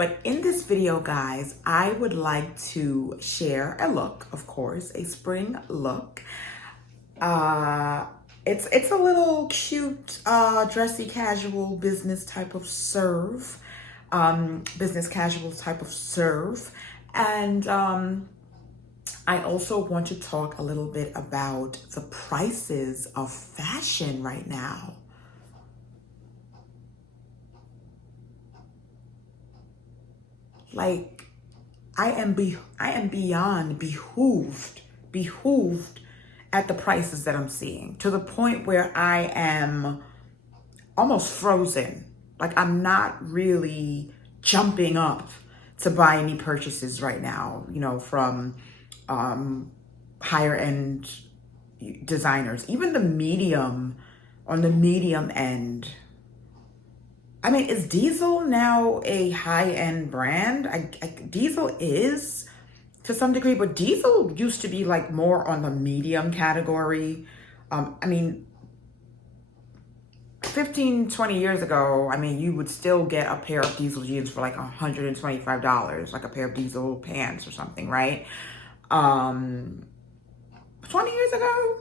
But in this video, guys, I would like to share a look, of course, a spring look. It's a little cute, dressy, casual business type of serve, business casual type of serve. And I also want to talk a little bit about the prices of fashion right now. Like, I am beyond behooved at the prices that I'm seeing, to the point where I am almost frozen. Like, I'm not really jumping up to buy any purchases right now, from higher end designers, even on the medium end. I mean, is Diesel now a high-end brand? Diesel is to some degree, but Diesel used to be like more on the medium category. I mean, 15, 20 years ago, I mean, you would still get a pair of Diesel jeans for like $125, like a pair of Diesel pants or something, right? 20 years ago?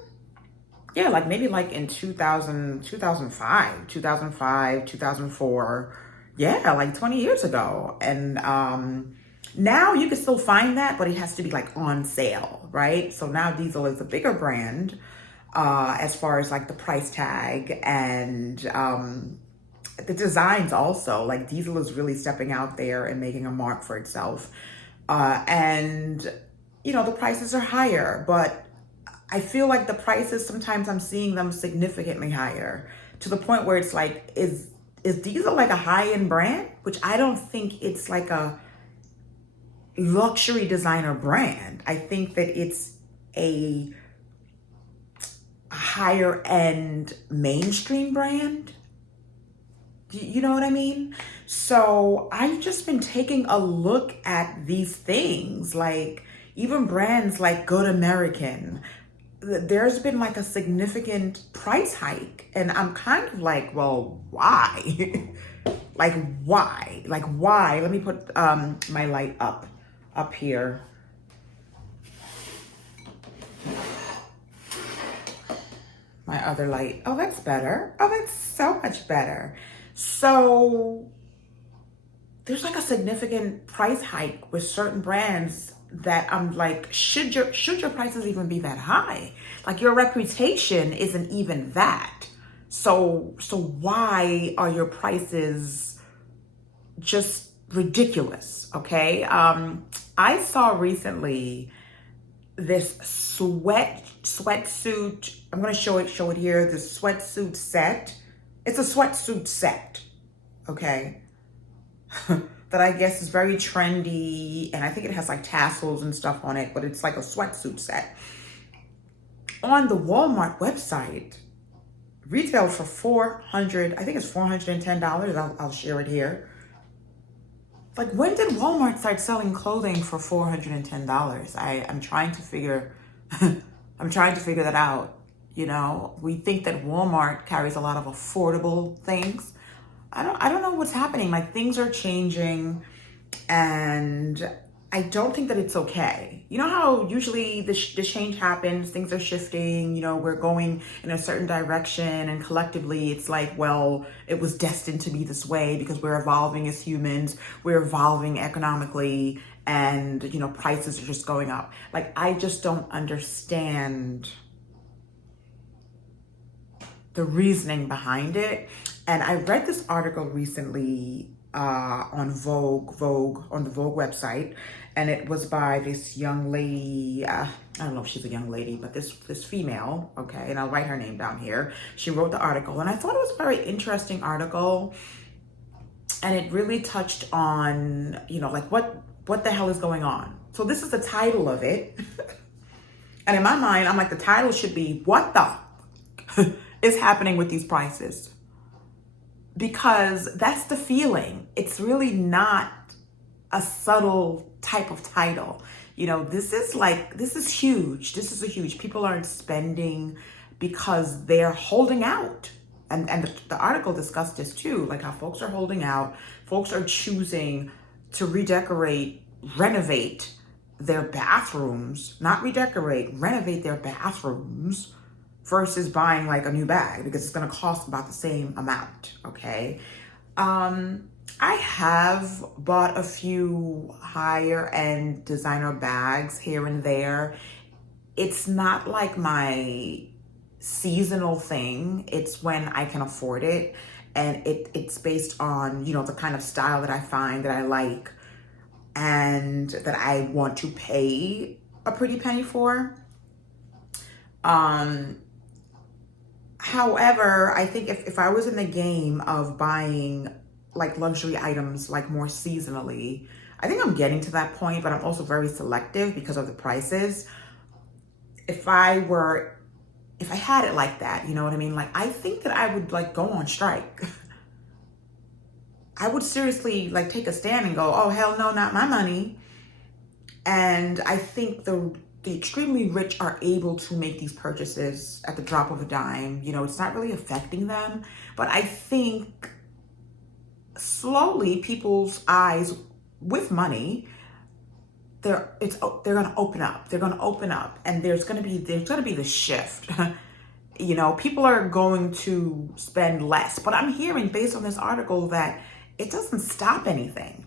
Yeah, like maybe like in 2005, 2004. Yeah, like 20 years ago. And now you can still find that, but it has to be like on sale, right? So now Diesel is a bigger brand as far as like the price tag and the designs also. Like Diesel is really stepping out there and making a mark for itself. And, the prices are higher, but I feel like the prices, sometimes I'm seeing them significantly higher, to the point where it's like, is Diesel like a high-end brand? Which I don't think it's like a luxury designer brand. I think that it's a higher end mainstream brand. You know what I mean? So I've just been taking a look at these things, like even brands like Good American. There's been like a significant price hike, and I'm kind of like, well, why? why? Let me put my light up here. My other light. Oh, that's better. Oh, that's so much better. So there's like a significant price hike with certain brands that I'm like, should your prices even be that high? Like, your reputation isn't even that. So why are your prices just ridiculous? Okay. I saw recently this sweatsuit. I'm gonna show it here. This sweatsuit set. It's a sweatsuit set. Okay. That I guess is very trendy, and I think it has like tassels and stuff on it, but it's like a sweatsuit set. On the Walmart website, retailed for $410. I'll share it here. Like, when did Walmart start selling clothing for $410? I'm trying to figure that out. We think that Walmart carries a lot of affordable things. I don't know what's happening. Like, things are changing, and I don't think that it's okay. You know how usually the change happens, things are shifting, we're going in a certain direction, and collectively it's like, well, it was destined to be this way because we're evolving as humans, we're evolving economically, and, prices are just going up. Like, I just don't understand the reasoning behind it. And I read this article recently on Vogue, on the Vogue website, and it was by this young lady. I don't know if she's a young lady, but this female, okay, and I'll write her name down here. She wrote the article, and I thought it was a very interesting article, and it really touched on, like what the hell is going on. So this is the title of it, and in my mind, I'm like, the title should be, what the is happening with these prices? Because that's the feeling. It's really not a subtle type of title. This is huge. This is a huge. People aren't spending because they're holding out. And the article discussed this too, like how folks are holding out. Folks are choosing to renovate their bathrooms, not redecorate, renovate their bathrooms versus buying like a new bag because it's going to cost about the same amount. Okay. I have bought a few higher end designer bags here and there. It's not like my seasonal thing. It's when I can afford it. And it's based on, the kind of style that I find that I like and that I want to pay a pretty penny for. However, I think if I was in the game of buying like luxury items like more seasonally, I think I'm getting to that point, but I'm also very selective because of the prices. If I had it like that, you know what I mean? Like, I think that I would like go on strike. I would seriously like take a stand and go, oh, hell no, not my money. And I think the extremely rich are able to make these purchases at the drop of a dime. It's not really affecting them. But I think slowly people's eyes with money, they're gonna open up. They're gonna open up, and there's gonna be the shift. People are going to spend less. But I'm hearing based on this article that it doesn't stop anything.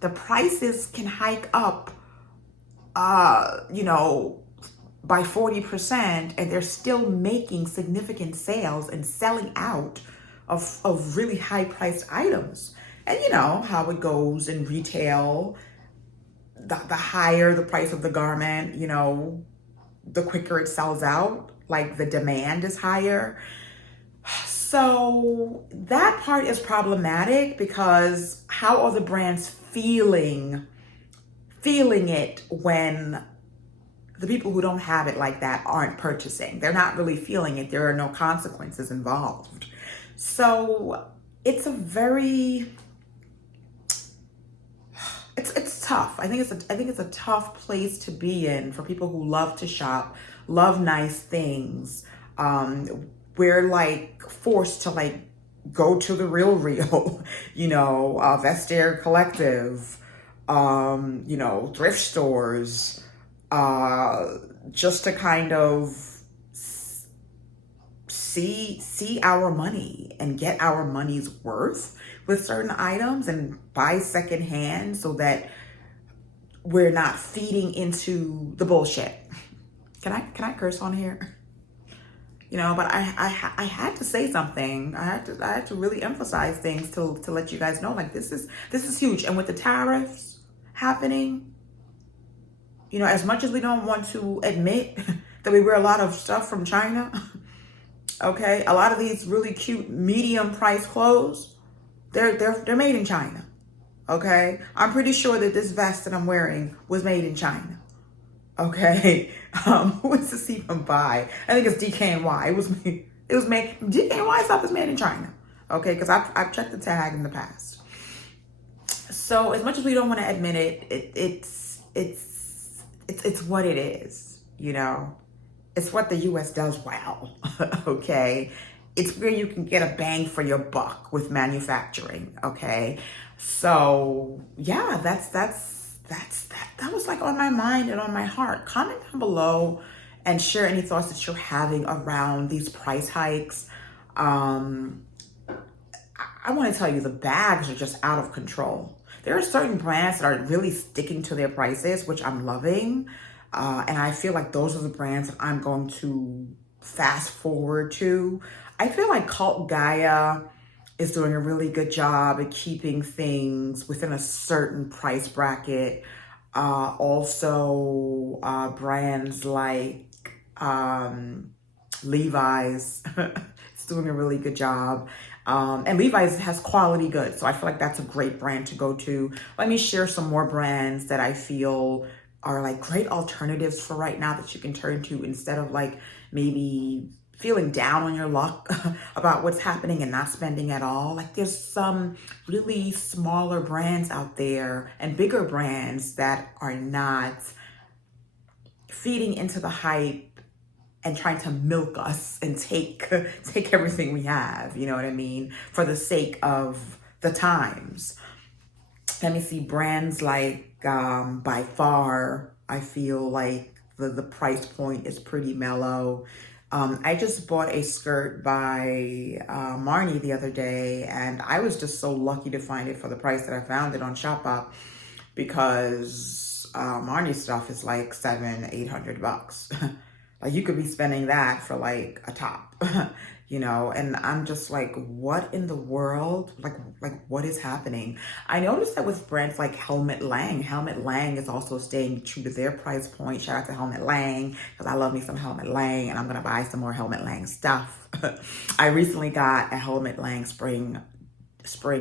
The prices can hike up by 40%, and they're still making significant sales and selling out of really high priced items. And you know how it goes in retail. The higher the price of the garment, the quicker it sells out. Like the demand is higher. So that part is problematic because how are the brands feeling it when the people who don't have it like that aren't purchasing? They're not really feeling it. There are no consequences involved. So it's a very, it's tough. I think it's a tough place to be in for people who love to shop, love nice things. We're like forced to like go to the real, Vestiaire Collective, thrift stores, just to kind of see our money and get our money's worth with certain items and buy secondhand so that we're not feeding into the bullshit. Can I curse on here? But I had to say something. I had to really emphasize things to let you guys know, like, this is huge. And with the tariffs happening, as much as we don't want to admit that we wear a lot of stuff from China, okay, a lot of these really cute medium price clothes, they're made in China. Okay, I'm pretty sure that this vest that I'm wearing was made in China. Okay, who is this even by? I think it's DKNY. It was made. DKNY stuff is made in China. Okay, because I've checked the tag in the past. So as much as we don't want to admit it, it's what it is. It's what the U.S. does well. Okay, it's where you can get a bang for your buck with manufacturing. Okay, so yeah, that was like on my mind and on my heart. Comment down below and share any thoughts that you're having around these price hikes. I want to tell you, the bags are just out of control. There are certain brands that are really sticking to their prices, which I'm loving. And I feel like those are the brands that I'm going to fast forward to. I feel like Cult Gaia is doing a really good job at keeping things within a certain price bracket. Also, brands like Levi's is doing a really good job. And Levi's has quality goods, so I feel like that's a great brand to go to. Let me share some more brands that I feel are like great alternatives for right now that you can turn to instead of like maybe feeling down on your luck about what's happening and not spending at all. Like, there's some really smaller brands out there and bigger brands that are not feeding into the hype and trying to milk us and take everything we have, you know what I mean, for the sake of the times. Let me see, brands like by far, I feel like the price point is pretty mellow. I just bought a skirt by Marnie the other day, and I was just so lucky to find it for the price that I found it on Shopbop, because Marnie's stuff is like 700-800 bucks. Like you could be spending that for like a top, and I'm just like, what in the world? Like what is happening? I noticed that with brands like Helmet Lang is also staying true to their price point. Shout out to Helmet Lang, because I love me some Helmet Lang, and I'm gonna buy some more Helmet Lang stuff. I recently got a Helmet Lang spring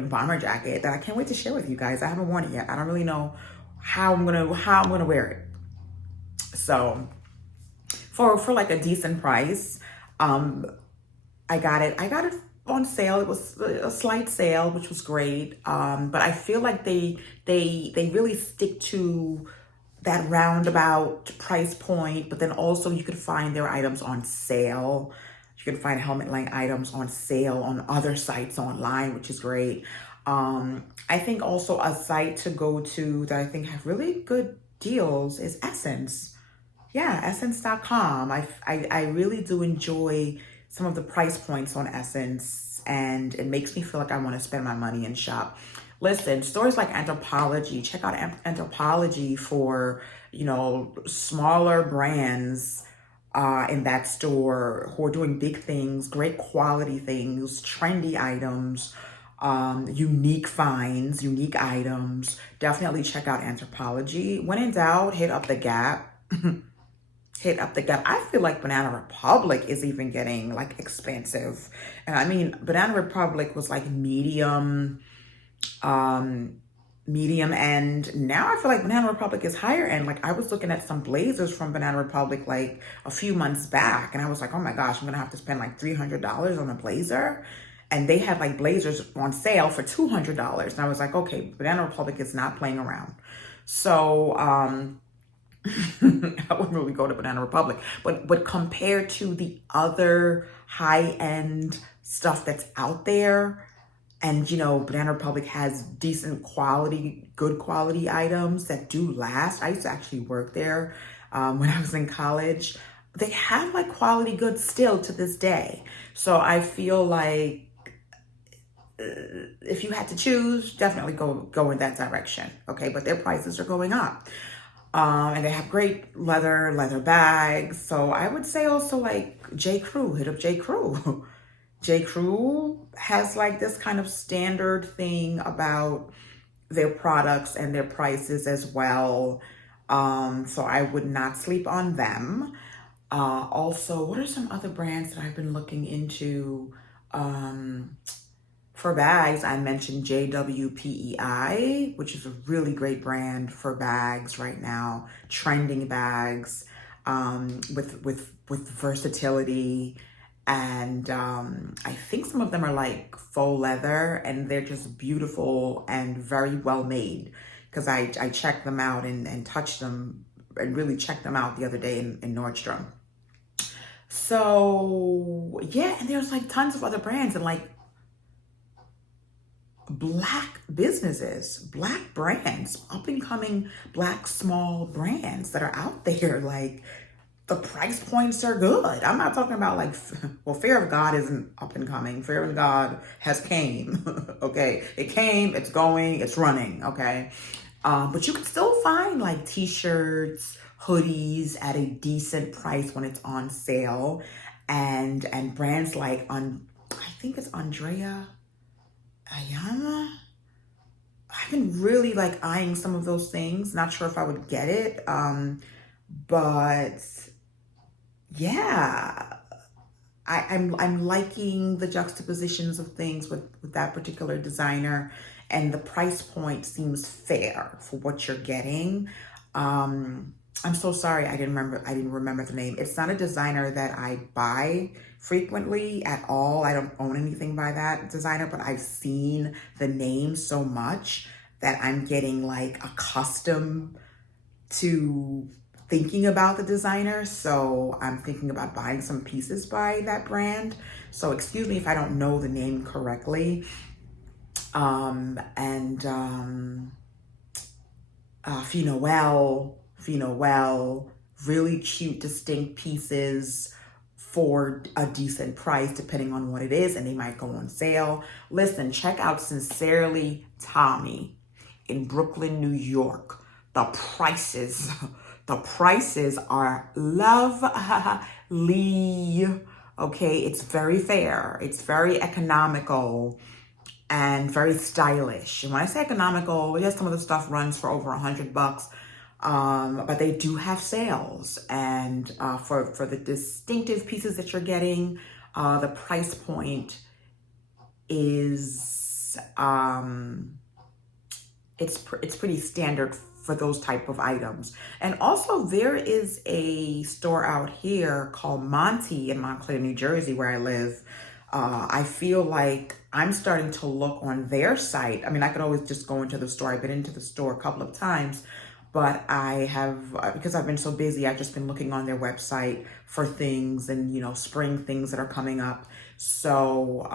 bomber jacket that I can't wait to share with you guys. I haven't worn it yet. I don't really know how I'm gonna wear it. So for like a decent price, um, I got it on sale. It was a slight sale, which was great. But I feel like they really stick to that roundabout price point, but then also you could find their items on sale. You can find Helmet Lang items on sale on other sites online, which is great. I think also a site to go to that I think have really good deals is Essence. Yeah, essence.com. I really do enjoy some of the price points on Essence, and it makes me feel like I want to spend my money and shop. Listen, stores like Anthropologie, check out Anthropologie for, smaller brands in that store who are doing big things, great quality things, trendy items, unique finds, unique items. Definitely check out Anthropologie. When in doubt, hit up the Gap. Hit up the Gap. I feel like Banana Republic is even getting like expensive. And I mean, Banana Republic was like medium end. Now I feel like Banana Republic is higher end. Like I was looking at some blazers from Banana Republic like a few months back, and I was like, oh my gosh, I'm gonna have to spend like $300 on a blazer. And they had like blazers on sale for $200. And I was like, okay, Banana Republic is not playing around. So I wouldn't really go to Banana Republic, but compared to the other high end stuff that's out there, and Banana Republic has decent quality, good quality items that do last. I used to actually work there when I was in college. They have like quality goods still to this day. So I feel like if you had to choose, definitely go in that direction. Okay, but their prices are going up. And they have great leather bags. So I would say also like J. Crew, hit up J. Crew. J. Crew has like this kind of standard thing about their products and their prices as well. So I would not sleep on them. Also, what are some other brands that I've been looking into? For bags, I mentioned JWPEI, which is a really great brand for bags right now. Trending bags with versatility, and I think some of them are like faux leather, and they're just beautiful and very well made. Because I checked them out and touched them and really checked them out the other day in Nordstrom. So yeah, and there's like tons of other brands, and like Black businesses, Black brands, up and coming Black small brands that are out there. Like the price points are good. I'm not talking about like, well, Fear of God isn't up and coming. Fear of God has came. Okay, it came, it's going, it's running. Okay, but you can still find like t-shirts, hoodies at a decent price when it's on sale, and brands like I think it's Andrea Ayama. I've been really like eyeing some of those things. Not sure if I would get it. But yeah, I'm liking the juxtapositions of things with that particular designer, and the price point seems fair for what you're getting. I'm so sorry I didn't remember the name. It's not a designer that I buy frequently at all. I don't own anything by that designer, but I've seen the name so much that I'm getting like accustomed to thinking about the designer. So I'm thinking about buying some pieces by that brand. So excuse me if I don't know the name correctly. and Finoel, really cute, distinct pieces for a decent price, depending on what it is, and they might go on sale. Listen, check out Sincerely Tommy in Brooklyn, New York. The prices, the prices are lovely. Okay, it's very fair. It's very economical and very stylish. And when I say economical, yes, some of the stuff runs for over $100, but they do have sales. And for the distinctive pieces that you're getting, the price point is it's pretty standard for those type of items. And also there is a store out here called Monty in Montclair, New Jersey, where I live. I feel like I'm starting to look on their site. I mean, I could always just go into the store. I've been into the store a couple of times, but I have, because I've been so busy, I've just been looking on their website for things and, spring things that are coming up. So,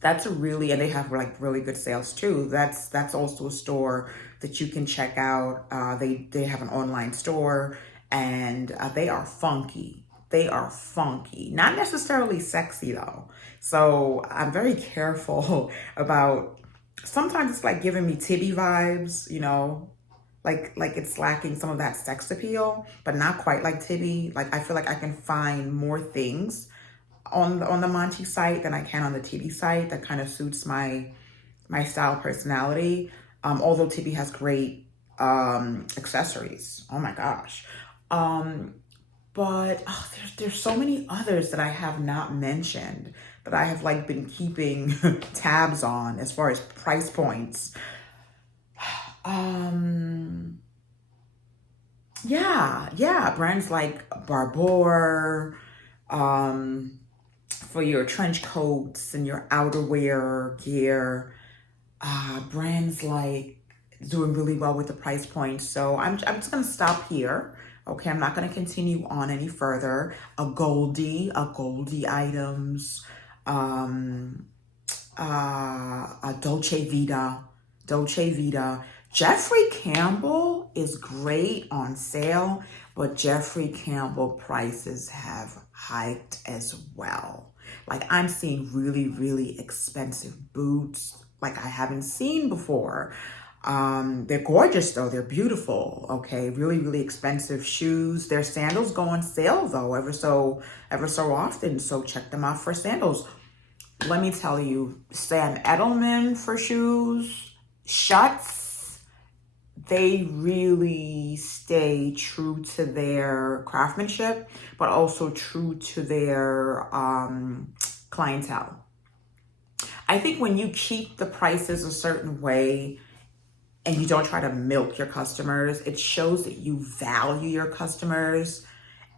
that's a really, and they have like really good sales too. That's also a store that you can check out. They have an online store, and they are funky. They are funky, not necessarily sexy though. So I'm very careful about. Sometimes it's like giving me Tibby vibes, like it's lacking some of that sex appeal, but not quite like Tibby. Like I feel like I can find more things on the Monty site than I can on the TB site that kind of suits my style personality. Although TB has great accessories. Oh my gosh. But there's so many others that I have not mentioned that I have like been keeping tabs on as far as price points. Yeah, brands like Barbour, for your trench coats and your outerwear gear. Brands like doing really well with the price point. So I'm just gonna stop here. Okay, I'm not gonna continue on any further. A Goldie items, um, a Dolce Vita. Jeffrey Campbell is great on sale, but Jeffrey Campbell prices have hiked as well. Like I'm seeing really, really expensive boots like I haven't seen before. They're gorgeous though. They're beautiful. Okay, really, really expensive shoes. Their sandals go on sale though, ever so often. So check them out for sandals. Let me tell you, Sam Edelman for shoes, Schuts, they really stay true to their craftsmanship, but also true to their clientele. I think when you keep the prices a certain way and you don't try to milk your customers, it shows that you value your customers,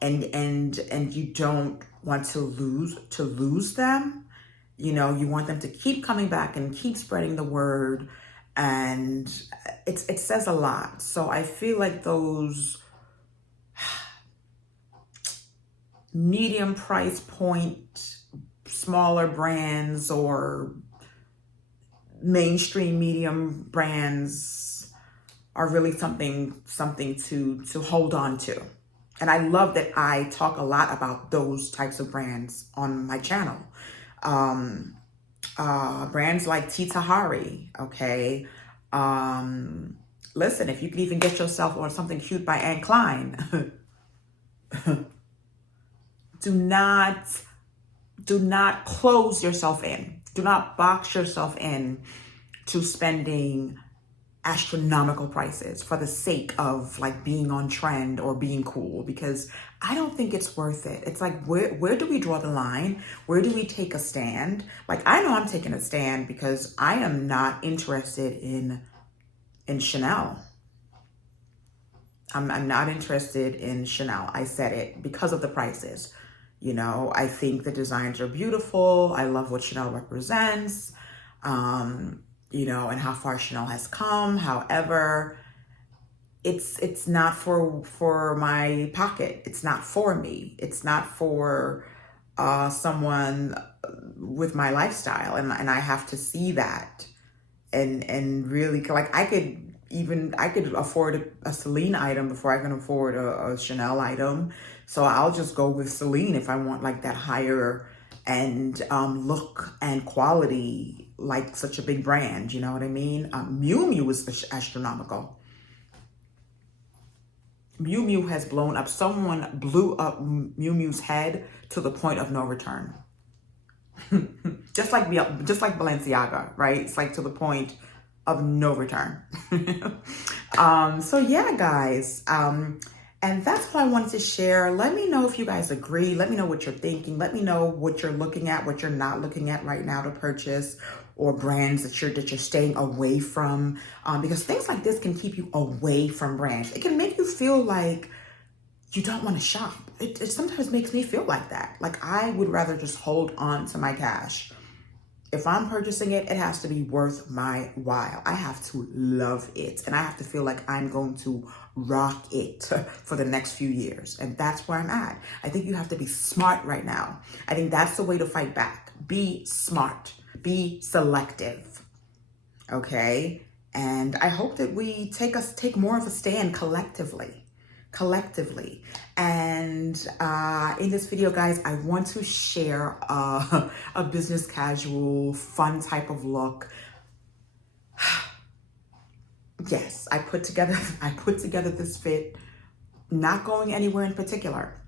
and you don't want to lose them. You want them to keep coming back and keep spreading the word, and it says a lot. So I feel like those medium price point smaller brands or mainstream medium brands are really something to hold on to. And I love that I talk a lot about those types of brands on my channel. Brands like Tita Hari, okay? Listen, if you could even get yourself on something cute by Anne Klein, do not close yourself in. Do not box yourself in to spending astronomical prices for the sake of like being on trend or being cool, because I don't think it's worth it. It's like, where do we draw the line? Where do we take a stand? Like, I know I'm taking a stand because I am not interested in Chanel. I'm not interested in Chanel. I said it because of the prices. I think the designs are beautiful. I love what Chanel represents. And how far Chanel has come. However, it's not for my pocket. It's not for me. It's not for someone with my lifestyle, and I have to see that, and really, like, I could afford a Celine item before I can afford a Chanel item. So I'll just go with Celine if I want like that higher end look and quality, like such a big brand. You know what I mean? Miu Miu is astronomical. Miu Miu has blown up. Someone blew up Miu Miu's head to the point of no return. just like Balenciaga, right? It's like to the point of no return. So yeah, guys. And that's what I wanted to share. Let me know if you guys agree. Let me know what you're thinking. Let me know what you're looking at, what you're not looking at right now to purchase, or brands that you're staying away from. Because things like this can keep you away from brands. It can make you feel like you don't want to shop. It sometimes makes me feel like that. Like I would rather just hold on to my cash. If I'm purchasing it, it has to be worth my while. I have to love it, and I have to feel like I'm going to rock it for the next few years. And that's where I'm at. I think you have to be smart right now. I think that's the way to fight back. Be smart. Be selective. Okay? And I hope that we take more of a stand collectively. And in this video, guys, I want to share a business casual fun type of look. Yes, I put together this fit, not going anywhere in particular.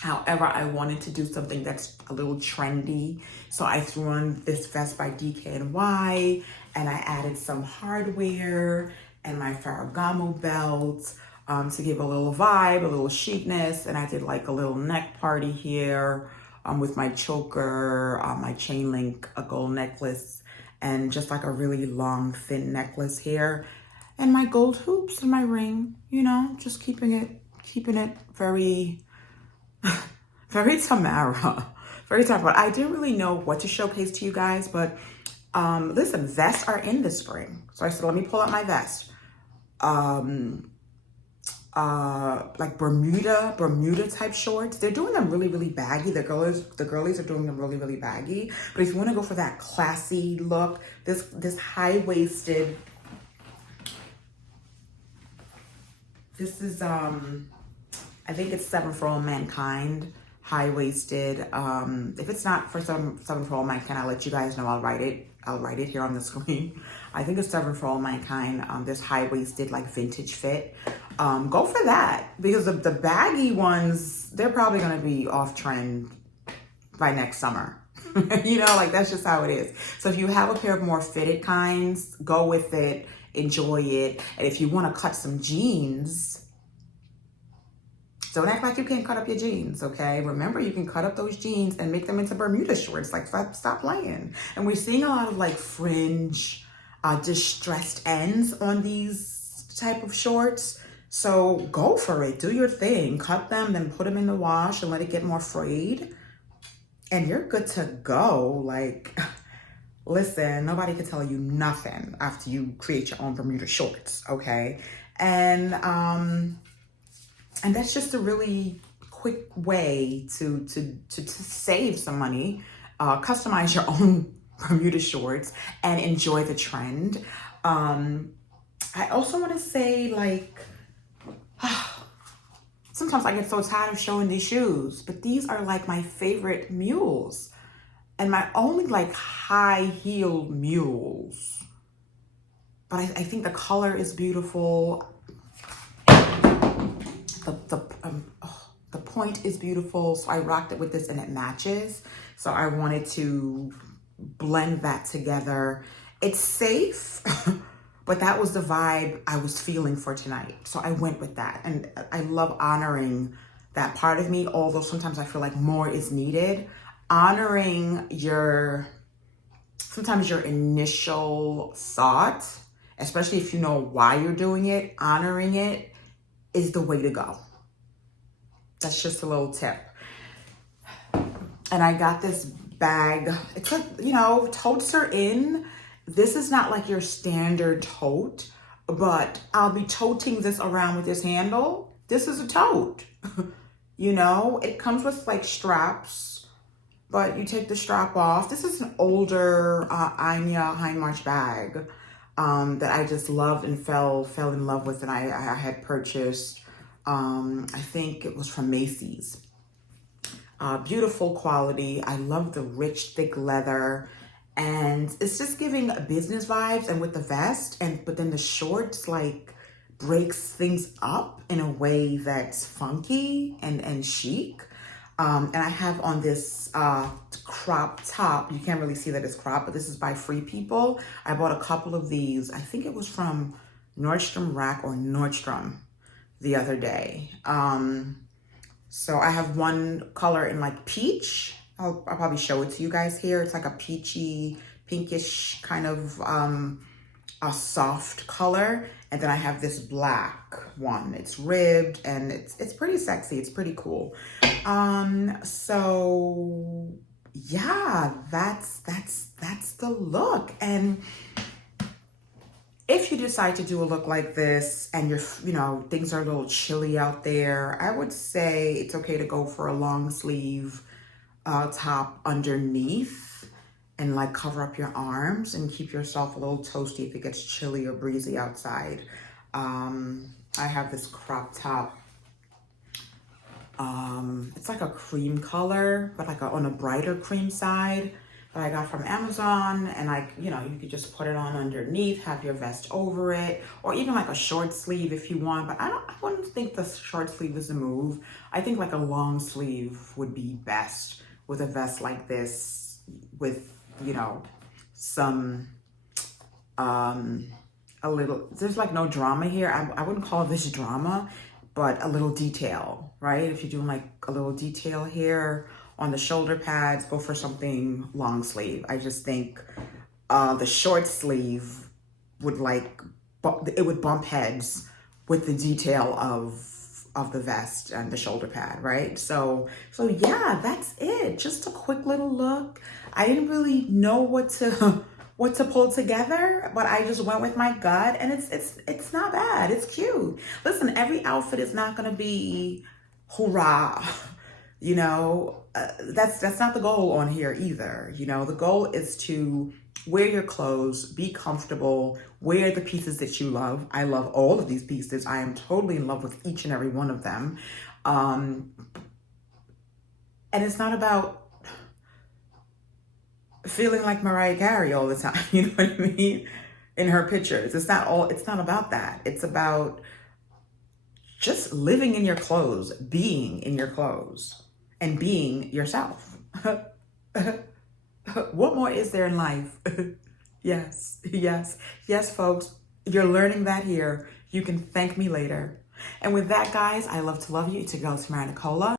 However, I wanted to do something that's a little trendy, so I threw on this vest by DKNY, and I added some hardware and my Ferragamo belt to give a little vibe, a little chicness. And I did like a little neck party here with my choker, my chain link, a gold necklace, and just like a really long, thin necklace here, and my gold hoops and my ring. You know, just keeping it very, very Tamara, very Tamara. I didn't really know what to showcase to you guys, but listen, vests are in this spring, so I said, let me pull out my vest. Like Bermuda type shorts. They're doing them really, really baggy. The girlies are doing them really, really baggy. But if you want to go for that classy look, this high-waisted, this is I think it's Seven for All Mankind, high-waisted. If it's not for Seven for All Mankind, I'll let you guys know. I'll write it here on the screen. I think it's Seven for All Mankind. This high-waisted, like, vintage fit. Go for that, because the baggy ones, they're probably going to be off trend by next summer. You know, like, that's just how it is. So if you have a pair of more fitted kinds, go with it, enjoy it. And if you want to cut some jeans, don't act like you can't cut up your jeans, okay? Remember, you can cut up those jeans and make them into Bermuda shorts. Like, stop playing. And we're seeing a lot of like fringe, distressed ends on these type of shorts. So go for it. Do your thing. Cut them, then put them in the wash and let it get more frayed. And you're good to go. Like, listen, nobody can tell you nothing after you create your own Bermuda shorts, okay? And that's just a really quick way to save some money, customize your own Bermuda shorts, and enjoy the trend. I also want to say, like, sometimes I get so tired of showing these shoes, but these are like my favorite mules, and my only like high-heeled mules. But I think the color is beautiful. The point is beautiful, so I rocked it with this and it matches. So I wanted to blend that together. It's safe, but that was the vibe I was feeling for tonight. So I went with that, and I love honoring that part of me, although sometimes I feel like more is needed. Honoring sometimes your initial thought, especially if you know why you're doing it, honoring it is the way to go. That's just a little tip. And I got this bag. It's like, you know, totes are in. This is not like your standard tote, but I'll be toting this around with this handle. This is a tote. You know, it comes with like straps. but you take the strap off. This is an older Anya Hindmarch bag that I just loved and fell in love with, and I had purchased. I think it was from Macy's. Beautiful quality. I love the rich, thick leather, and it's just giving business vibes. And with the vest, but then the shorts like breaks things up in a way that's funky and chic. And I have on this crop top. You can't really see that it's crop, but this is by Free People. I bought a couple of these. I think it was from Nordstrom Rack or Nordstrom the other day. So I have one color in like peach. I'll probably show it to you guys here. It's like a peachy, pinkish kind of a soft color. And then I have this black one. It's ribbed and it's pretty sexy. It's pretty cool. So yeah, that's the look. And if you decide to do a look like this and things are a little chilly out there, I would say it's okay to go for a long sleeve top underneath and like cover up your arms and keep yourself a little toasty if it gets chilly or breezy outside. I have this crop top. It's like a cream color, but like on a brighter cream side. That I got from Amazon, and you could just put it on underneath, have your vest over it, or even like a short sleeve if you want, but I wouldn't think the short sleeve is a move. I think like a long sleeve would be best with a vest like this with, some, there's like no drama here. I wouldn't call this drama, but a little detail, right? If you're doing like a little detail here, on the shoulder pads, go for something long sleeve. I just think the short sleeve would would bump heads with the detail of the vest and the shoulder pad, right? So yeah, that's it. Just a quick little look. I didn't really know what to pull together, but I just went with my gut, and it's not bad. It's cute. Listen, every outfit is not gonna be hoorah. That's not the goal on here either. The goal is to wear your clothes, be comfortable, wear the pieces that you love. I love all of these pieces. I am totally in love with each and every one of them. And it's not about feeling like Mariah Carey all the time. You know what I mean? In her pictures. It's not about that. It's about just living in your clothes, being in your clothes, and being yourself. What more is there in life? Yes, folks. You're learning that here. You can thank me later. And with that, guys, I love to love you. It's your girl, Tamara Nicola.